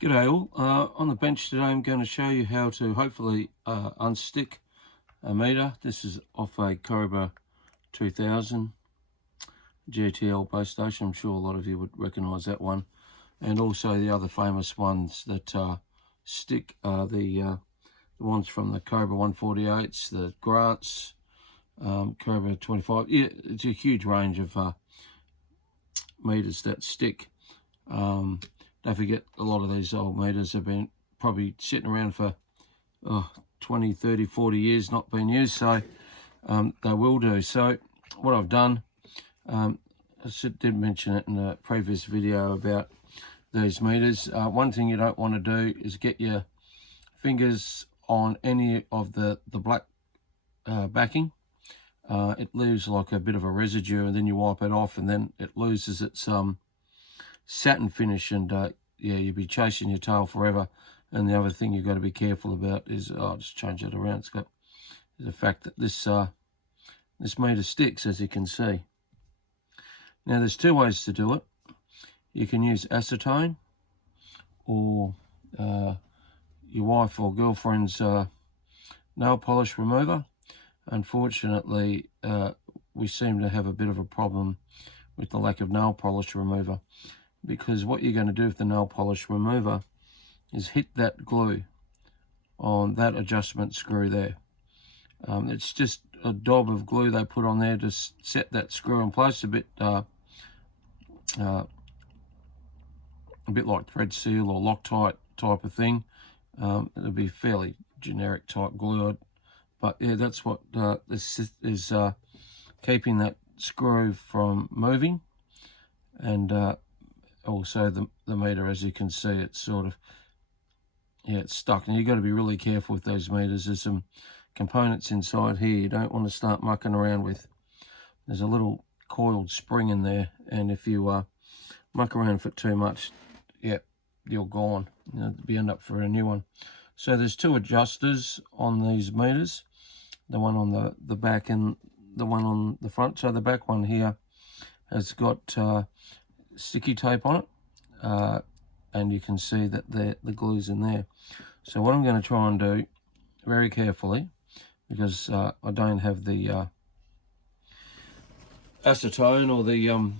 G'day all. On the bench today I'm going to show you how to hopefully unstick a meter. This is off a Cobra 2000 GTL base station. I'm sure a lot of you would recognise that one. And also the other famous ones that stick are the ones from the Cobra 148s, the Grants, Cobra 25. Yeah, it's a huge range of meters that stick. Don't forget, a lot of these old meters have been probably sitting around for 20, 30, 40 years not being used, so they will do. So what I've done, I did mention it in the previous video about these meters. One thing you don't want to do is get your fingers on any of the black backing. It leaves like a bit of a residue, and then you wipe it off and then it loses its satin finish, and yeah, you'll be chasing your tail forever. And the other thing you've got to be careful about is, I'll just change it around, it's got the fact that this meter sticks, as you can see. Now there's two ways to do it. You can use acetone, or your wife or girlfriend's nail polish remover. Unfortunately, we seem to have a bit of a problem with the lack of nail polish remover, because what you're going to do with the nail polish remover is hit that glue on that adjustment screw there. It's just a daub of glue they put on there to set that screw in place, a bit like thread seal or Loctite type of thing. It'll be fairly generic type glue, but yeah, that's what this is, keeping that screw from moving. And also the meter, as you can see, it's sort of, yeah, it's stuck. And you've got to be really careful with those meters. There's some components inside here you don't want to start mucking around with. There's a little coiled spring in there, and if you muck around with it too much, yeah, you're gone. You'll end up for a new one. So there's two adjusters on these meters, the one on the back and the one on the front. So the back one here has got sticky tape on it, and you can see that the glue's in there. So what I'm going to try and do very carefully, because I don't have the acetone or the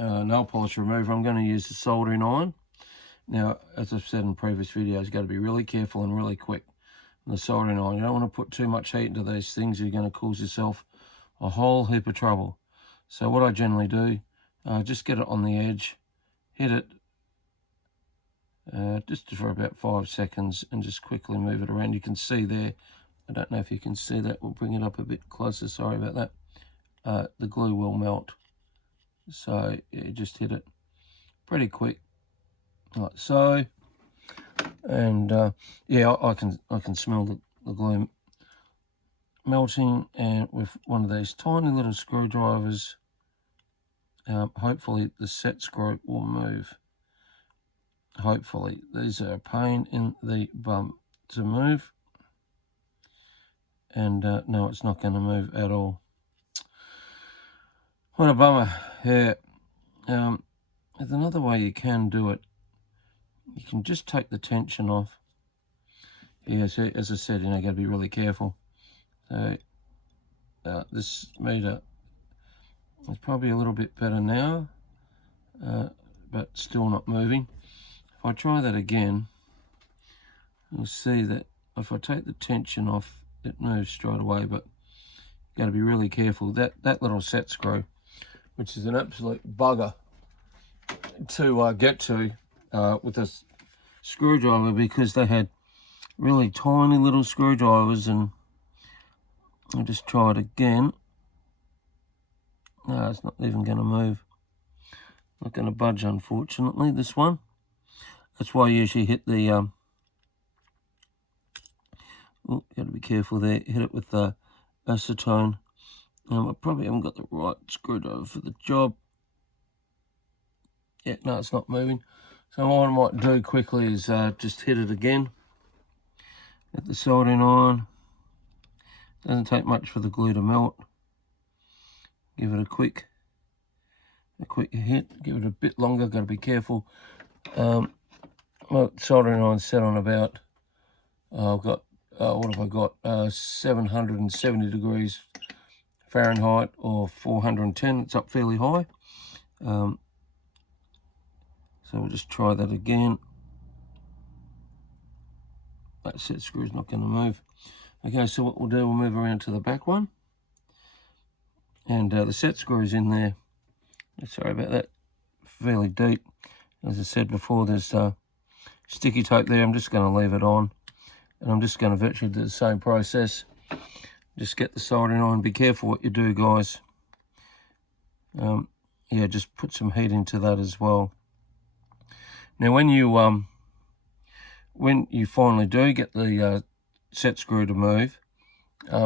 nail polish remover, I'm going to use the soldering iron. Now, as I've said in previous videos, you've got to be really careful and really quick on the soldering iron. You don't want to put too much heat into these things. You're going to cause yourself a whole heap of trouble. So what I generally do, just get it on the edge, hit it just for about 5 seconds, and just quickly move it around. You can see there, I don't know if you can see that, we'll bring it up a bit closer, sorry about that. The glue will melt. So yeah, just hit it pretty quick, like so. And yeah, I can smell the glue melting, and with one of these tiny little screwdrivers, hopefully the set screw will move. Hopefully. These are a pain in the bum to move, and no, it's not going to move at all. What a bummer. Yeah. There's another way you can do it. You can just take the tension off. Yeah, so as I said, you got to be really careful. So this meter is probably a little bit better now, but still not moving. If I try that again, you'll see that if I take the tension off, it moves straight away, but you've got to be really careful. That little set screw, which is an absolute bugger to get to with a screwdriver, because they had really tiny little screwdrivers, and I'll just try it again. No, it's not even going to move. Not going to budge, unfortunately, this one. That's why I usually hit the oh, got to be careful there, hit it with the acetone. I probably haven't got the right screwdriver for the job. Yeah, no, it's not moving. So what I might do quickly is just hit it again. Get the soldering iron. Doesn't take much for the glue to melt. Give it a quick a quick hit, give it a bit longer, got to be careful. Well, soldering iron set on about, I've got, what have I got, 770 degrees Fahrenheit or 410, it's up fairly high. So we'll just try that again. That set screw's not going to move. Okay, so what we'll do, we'll move around to the back one. And the set screw's in there. Sorry about that, fairly deep. As I said before, there's sticky tape there. I'm just going to leave it on. And I'm just going to virtually do the same process. Just get the soldering iron. Be careful what you do, guys. Yeah, just put some heat into that as well. Now, when you finally do get the set screw to move,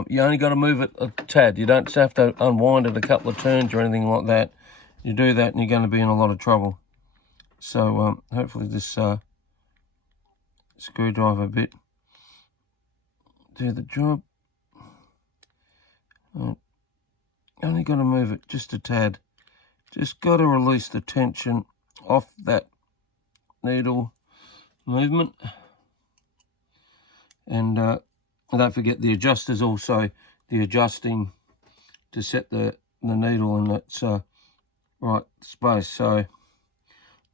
you only got to move it a tad. You don't have to unwind it a couple of turns or anything like that. You do that and you're going to be in a lot of trouble. So hopefully this screwdriver bit do the job. Only got to move it just a tad. Just got to release the tension off that needle movement. And don't forget the adjuster's also the adjusting to set the needle in its right space. So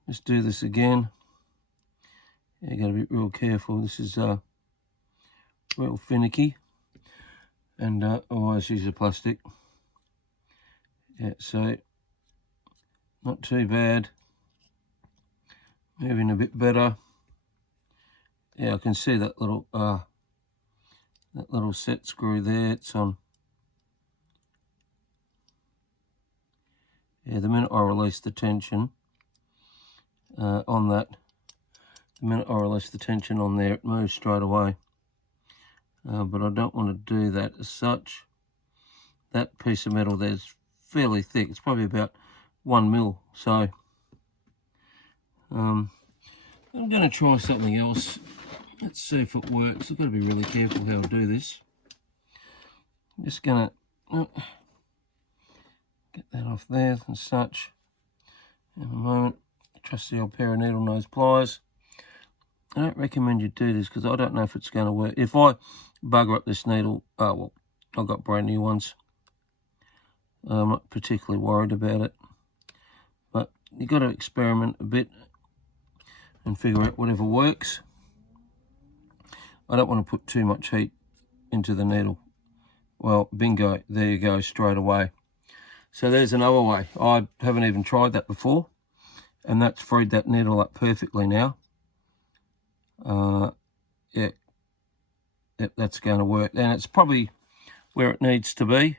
let's do this again. You got to be real careful. This is real finicky, and always use the plastic. Yeah, so not too bad. Moving a bit better. Yeah, I can see that little set screw there. It's on. Yeah, the minute I release the tension on that, the minute I release the tension on there, it moves straight away. But I don't want to do that as such. That piece of metal there's fairly thick. It's probably about 1 mil. So I'm going to try something else. Let's see if it works. I've got to be really careful how I do this. I'm just going to get that off there and such. In a moment, trusty old pair of needle nose pliers. I don't recommend you do this because I don't know if it's going to work. If I bugger up this needle, oh well, I've got brand new ones. I'm not particularly worried about it. But you've got to experiment a bit and figure out whatever works. I don't want to put too much heat into the needle. Well, bingo, there you go, straight away. So there's another way. I haven't even tried that before, and that's freed that needle up perfectly now. Yeah, that's going to work, and it's probably where it needs to be.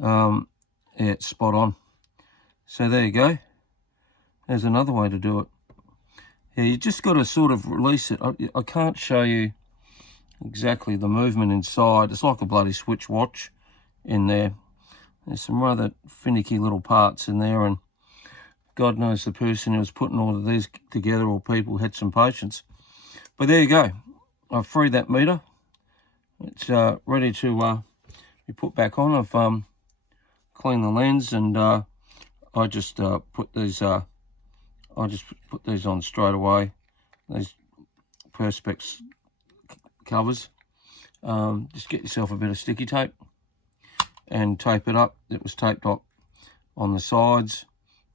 Yeah, it's spot on. So there you go. There's another way to do it. Yeah, you just got to sort of release it. I can't show you exactly the movement inside. It's like a bloody switch watch in there. There's some rather finicky little parts in there, and God knows the person who was putting all of these together, or people, had some patience. But there you go. I've freed that meter. It's ready to be put back on. I've cleaned the lens, and I just put these. I just put these on straight away. These Perspex covers. Just get yourself a bit of sticky tape and tape it up. It was taped up on the sides,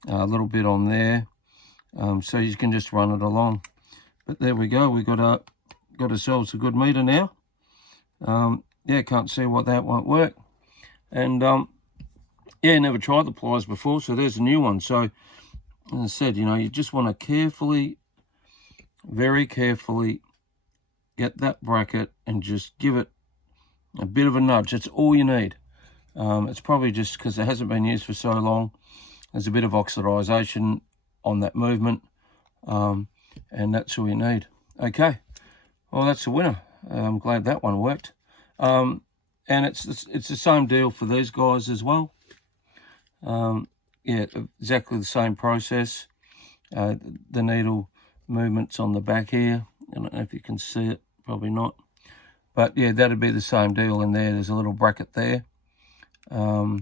a little bit on there, so you can just run it along. But there we go. We got ourselves a good meter now. Yeah, can't see why that won't work. And yeah, never tried the pliers before, so there's a new one. So as I said, you know, you just want to carefully, very carefully get that bracket and just give it a bit of a nudge. That's all you need. It's probably just because it hasn't been used for so long. There's a bit of oxidization on that movement, and that's all you need. Okay, well, that's a winner. I'm glad that one worked. And it's the same deal for these guys as well. Yeah, exactly the same process. The needle movements on the back here. I don't know if you can see it, probably not. But yeah, that'd be the same deal in there. There's a little bracket there. Yeah,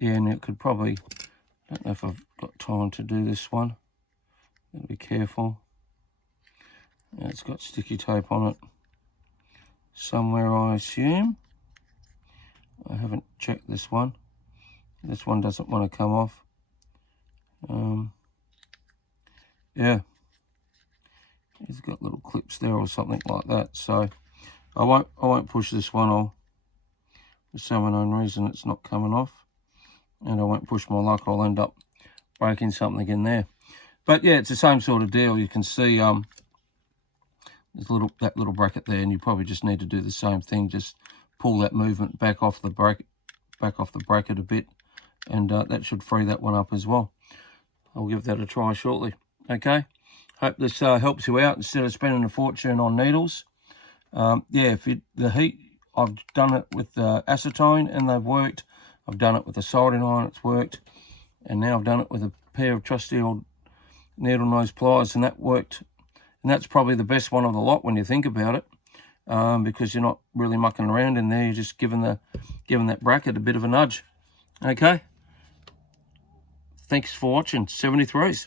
and it could probably, Don't know if I've got time to do this one. Gotta be careful. Yeah, it's got sticky tape on it somewhere, I assume. I haven't checked this one. This one doesn't want to come off. Yeah, it's got little clips there or something like that. So I won't push this one. For some unknown reason it's not coming off, and I won't push my luck. I'll end up breaking something in there. But yeah, it's the same sort of deal. You can see there's that little bracket there, and you probably just need to do the same thing. Just pull that movement back off the bracket a bit, and that should free that one up as well. I'll give that a try shortly. Okay, hope this helps you out instead of spending a fortune on needles. Yeah, the heat, I've done it with acetone and they've worked. I've done it with a soldering iron, it's worked, and now I've done it with a pair of trusty old needle nose pliers, and that worked. And that's probably the best one of the lot when you think about it, because you're not really mucking around in there. You're just giving that bracket a bit of a nudge. Okay. Thanks for watching 73s.